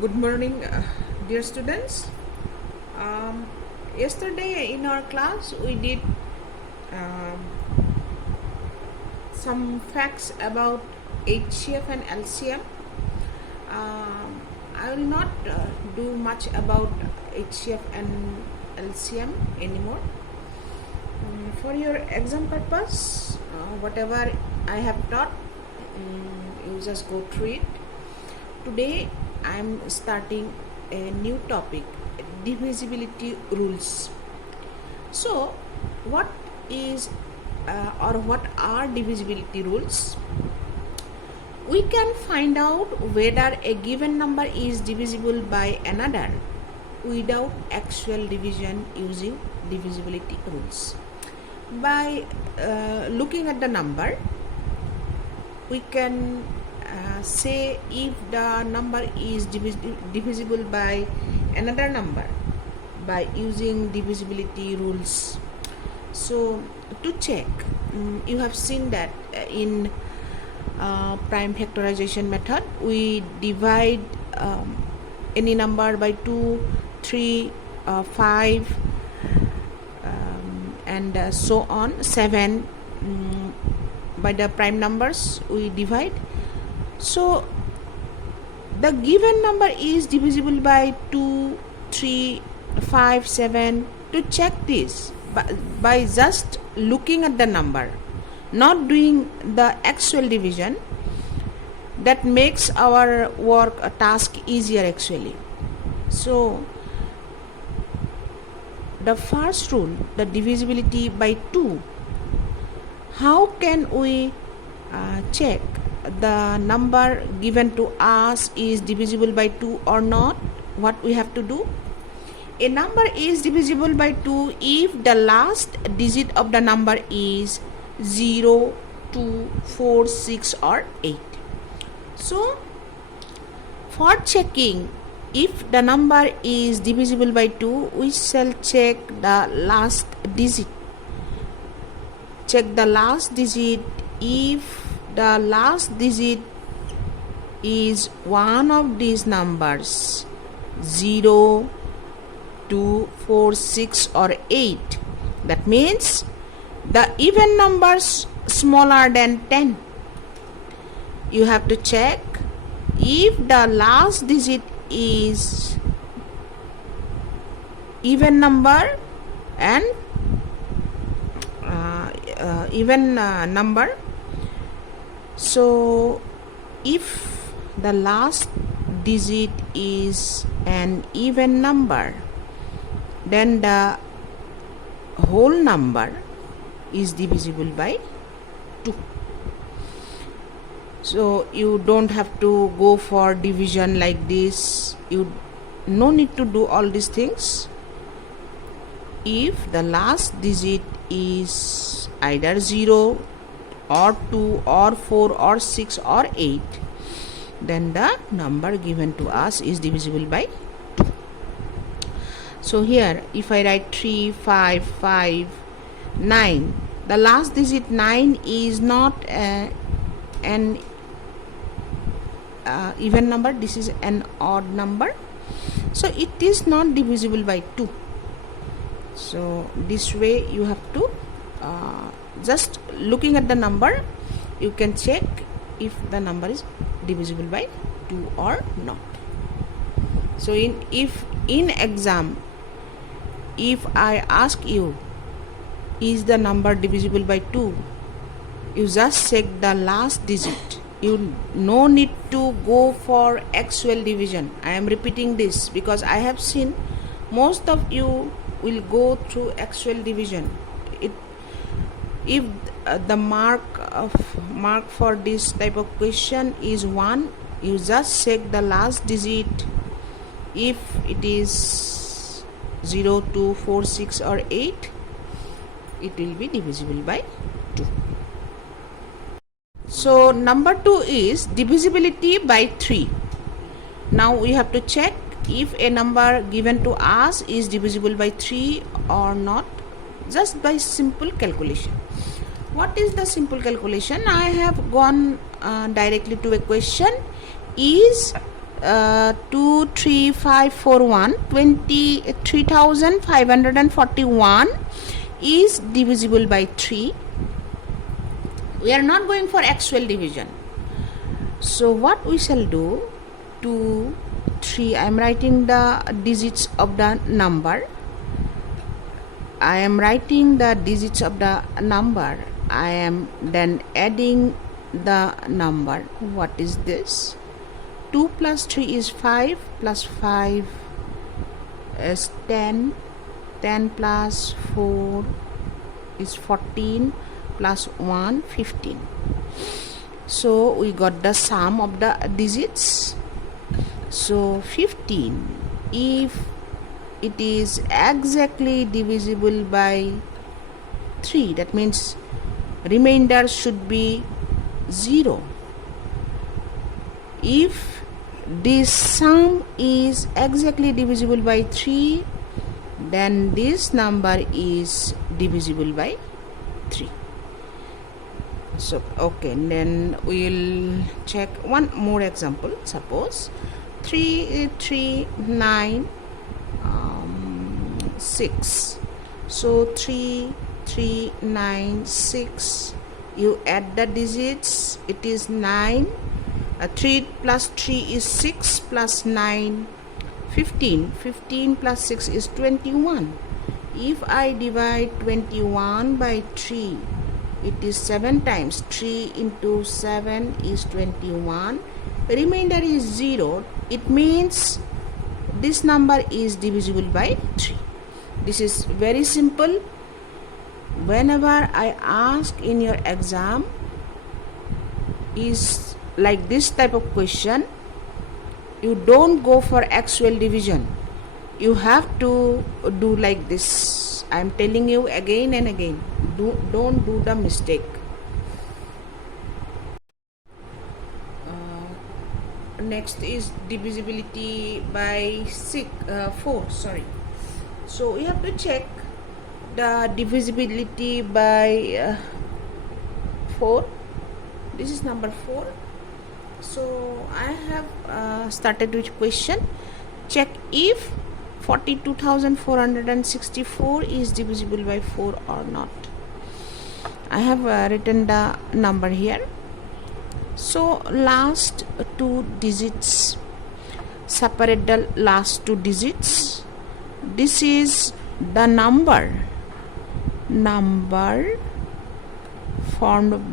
Good morning, dear students. Yesterday in our class we did um, some facts about HCF and LCM. I will not do much about HCF and LCM anymore. For your exam purpose, whatever I have taught, you just go through it. Today I am starting a new topic, divisibility rules. So, what is what are divisibility rules? We can find out whether a given number is divisible by another without actual division using divisibility rules. By looking at the number, we can say if the number is divisible by another number by using divisibility rules. So to check, you have seen that in prime factorization method we divide any number by 2, 3, 5 and so on, 7 by the prime numbers we divide. So the given number is divisible by 2, 3, 5, 7. To check this by just looking at the number, not doing the actual division, that makes our work, a task easier actually. So the first rule, the divisibility by 2, how can we check the number given to us is divisible by 2 or not? What we have to do? A number is divisible by 2 if the last digit of the number is 0, 2, 4, 6 or 8. So for checking if the number is divisible by 2, we shall check the last digit. Check the last digit. If the last digit is one of these numbers, 0, 2, 4, 6 or 8, that means the even numbers smaller than 10. You have to check if the last digit is even number and even number. So if the last digit is an even number, then the whole number is divisible by 2. So you don't have to go for division like this. You no need to do all these things. If the last digit is either 0 or 2 or 4 or 6 or 8, then the number given to us is divisible by 2. So here if I write 3, 5, 5, 9, the last digit 9 is not an even number, this is an odd number, so it is not divisible by 2. So this way you have to just looking at the number, you can check if the number is divisible by 2 or not. So in exam, if I ask you is the number divisible by 2, you just check the last digit. You no need to go for actual division. I am repeating this because I have seen most of you will go through actual division. If the mark for this type of question is 1, you just check the last digit. If it is 0, 2, 4, 6 or 8, it will be divisible by 2. So number 2 is divisibility by 3. Now we have to check if a number given to us is divisible by 3 or not, just by simple calculation. What is the simple calculation? I have gone directly to a question. Is 23541, 23,541 is divisible by 3. We are not going for actual division. So what we shall do, 2, 3, I am writing the digits of the number. I am writing the digits of the number. I am then adding the number. What is this? 2 plus 3 is 5, plus 5 is 10, 10 plus 4 is 14, plus 1, 15. So we got the sum of the digits. So 15, if it is exactly divisible by 3, that means remainder should be 0. If this sum is exactly divisible by 3, then this number is divisible by 3. So okay, and then we'll check one more example. Suppose 3, 3, 9, 6. So 3, 3, 9, 6. You add the digits, it is 9. 3 plus 3 is 6, plus 9, 15. 15 plus 6 is 21. If I divide 21 by 3, it is 7 times. 3 into 7 is 21. Remainder is 0. It means this number is divisible by 3. This is very simple. Whenever I ask in your exam is like this type of question, you don't go for actual division. You have to do like this. I am telling you again and again. Don't do the mistake. Next is divisibility by 4. Sorry. So we have to check the divisibility by 4. This is number 4. So I have started with question. Check if 42,464 is divisible by 4 or not. I have written the number here. So last 2 digits, separate the last 2 digits. This is the number formed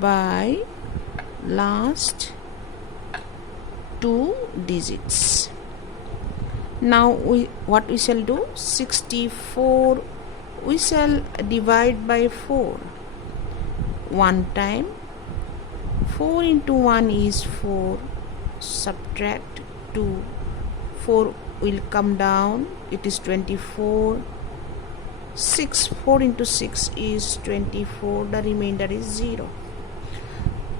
by last 2 digits. Now what we shall do, 64 we shall divide by 4 one time. 4 into 1 is 4, subtract 2, 4 will come down, it is 24. 6, 4 into 6 is 24, the remainder is 0.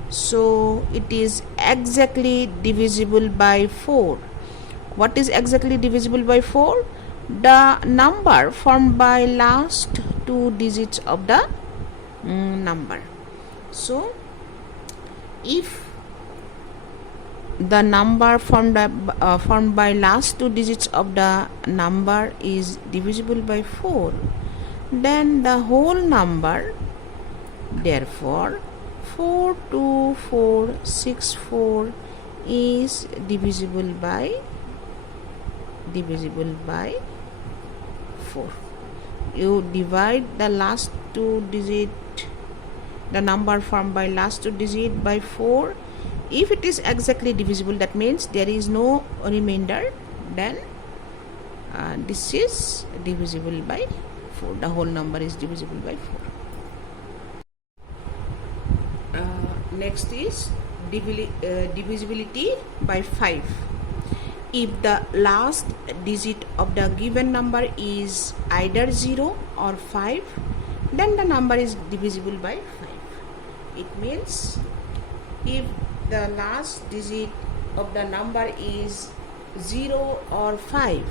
So it is exactly divisible by 4. What is exactly divisible by 4? The number formed by last 2 digits of the number. So if the number formed by last 2 digits of the number is divisible by 4, then the whole number, therefore 42464 is divisible by 4. You divide the last 2 digit, the number formed by last 2 digit by 4. If it is exactly divisible, that means there is no remainder, then this is divisible by 4. The whole number is divisible by 4. Next is divisibility by 5. If the last digit of the given number is either 0 or 5, then the number is divisible by 5. It means if the last digit of the number is 0 or 5,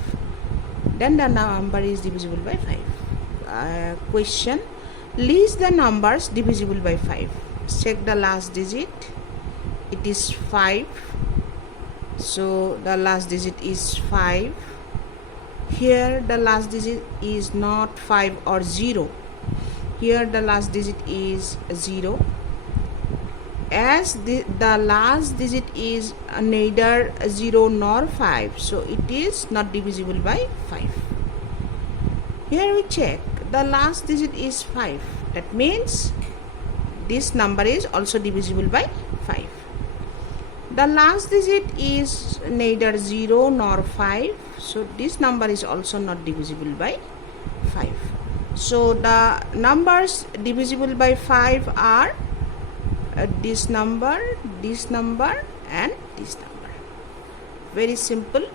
then the number is divisible by 5. Question: list the numbers divisible by 5. Check the last digit. it is 5. So the last digit is 5. Here the last digit is not 5 or 0. Here the last digit is 0. As the last digit is neither 0 nor 5, so it is not divisible by 5. Here we check the last digit is 5. That means this number is also divisible by 5. The last digit is neither 0 nor 5, so this number is also not divisible by 5. So the numbers divisible by 5 are this number, and this number. Very simple.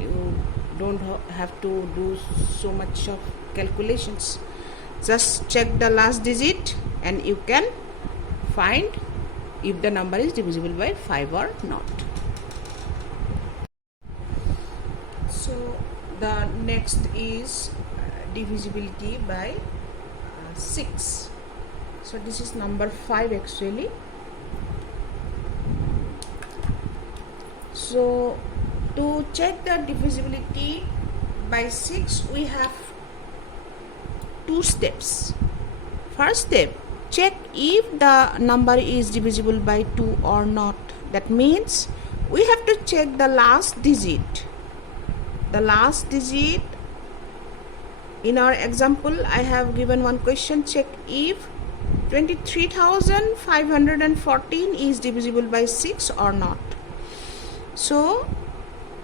You don't have to do so much of calculations. Just check the last digit and you can find if the number is divisible by 5 or not. So the next is divisibility by 6. So this is number 5 actually. So to check the divisibility by 6, we have 2 steps. First step, check if the number is divisible by 2 or not. That means we have to check the last digit. The last digit, in our example, I have given one question, check if 23,514 is divisible by 6 or not. So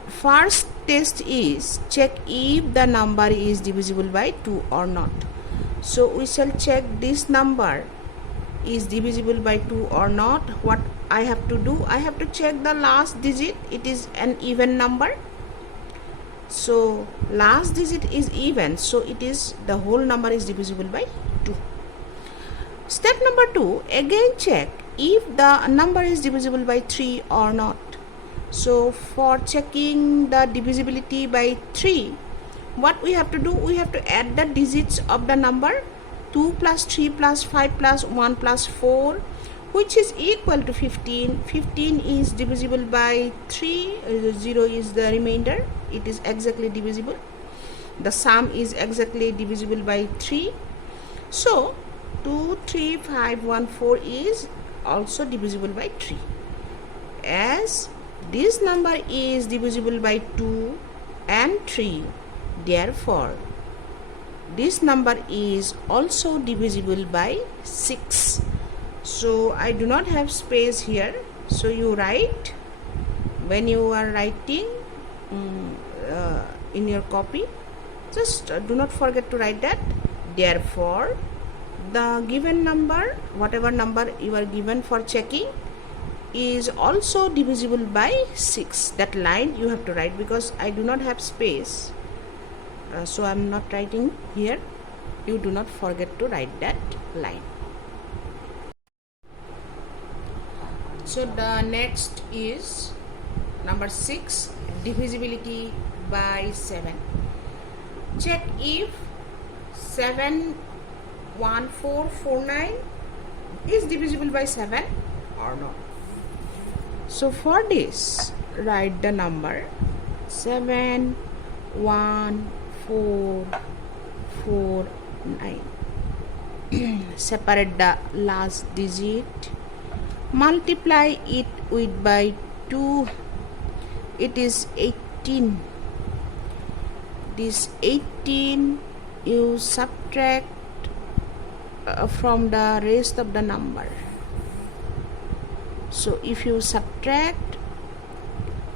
first test is check if the number is divisible by 2 or not. So we shall check this number is divisible by 2 or not. What I have to do, I have to check the last digit. It is an even number, so last digit is even, so it is the whole number is divisible by 2. Step number 2, again check if the number is divisible by 3 or not. So for checking the divisibility by 3, what we have to do, we have to add the digits of the number 2 plus 3 plus 5 plus 1 plus 4, which is equal to 15. 15 is divisible by 3, 0 is the remainder, it is exactly divisible. The sum is exactly divisible by 3. So 23514 is also divisible by 3. As this number is divisible by 2 and 3, therefore this number is also divisible by 6. So I do not have space here, so you write, when you are writing in your copy, just do not forget to write that. Therefore the given number, whatever number you are given for checking, is also divisible by 6. That line you have to write, because I do not have space, so I am not writing here. You do not forget to write that line. So the next is number 6, divisibility by 7. Check if 71449 is divisible by 7 or not. So for this, write the number 71449. Separate the last digit, multiply it with by 2, it is 18. This 18 you subtract from the rest of the number. So if you subtract,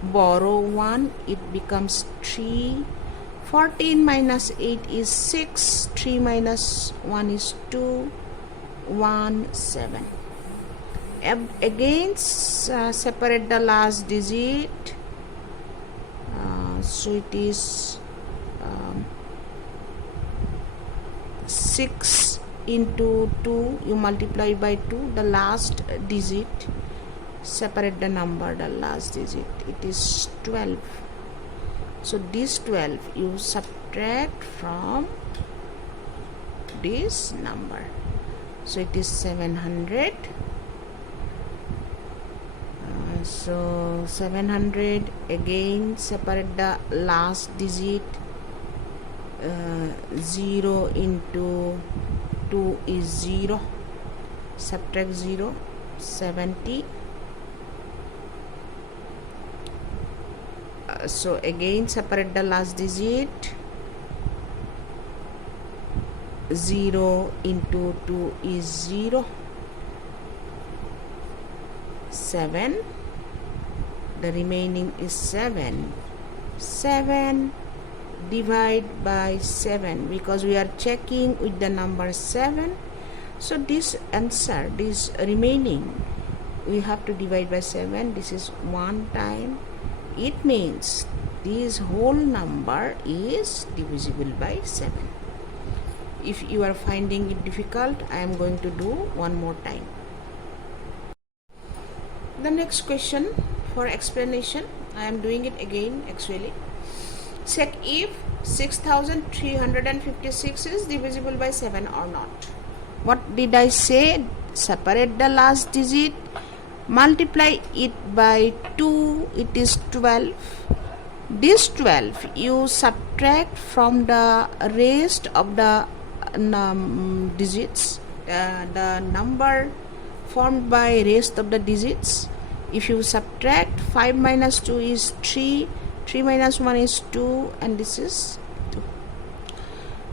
borrow 1, it becomes 3. 14 minus 8 is 6. 3 minus 1 is 2. 1, 7. Again separate the last digit. So it is 6 into 2, you multiply by 2, the last digit, separate the number, the last digit, it is 12. So this 12 you subtract from this number, so it is 700. So 700, again separate the last digit. 0 into 2 is 0, subtract 0, 70. So again separate the last digit. 0 into 2 is 0, 7. The remaining is 7. 7 divide by 7, because we are checking with the number 7. So this answer, this remaining, we have to divide by 7. This is 1 time. It means this whole number is divisible by 7. If you are finding it difficult, I am going to do one more time. The next question for explanation, I am doing it again actually. Check if 6356 is divisible by 7 or not. What did I say? Separate the last digit, multiply it by 2, it is 12. This 12 you subtract from the rest of the digits, the number formed by rest of the digits. If you subtract, 5 minus 2 is 3, 3 minus 1 is 2, and this is 2.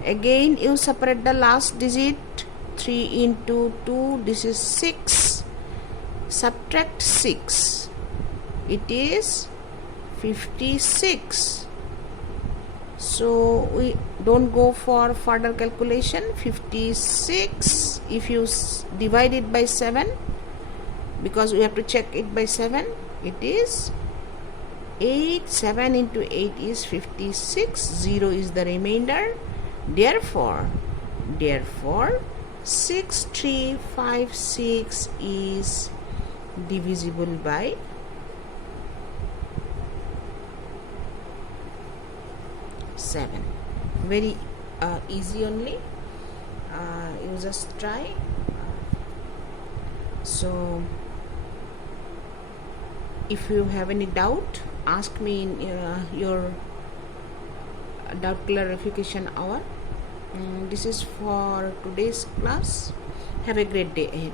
Again you separate the last digit. 3 into 2, this is 6. Subtract 6, it is 56. So we don't go for further calculation. 56, if you divide it by 7, because we have to check it by 7, it is 8. 7 into 8 is 56. 0 is the remainder. Therefore 6356 is divisible by 7. Very easy only. You just try. So if you have any doubt, ask me in your doubt clarification hour. This is for today's class. Have a great day ahead.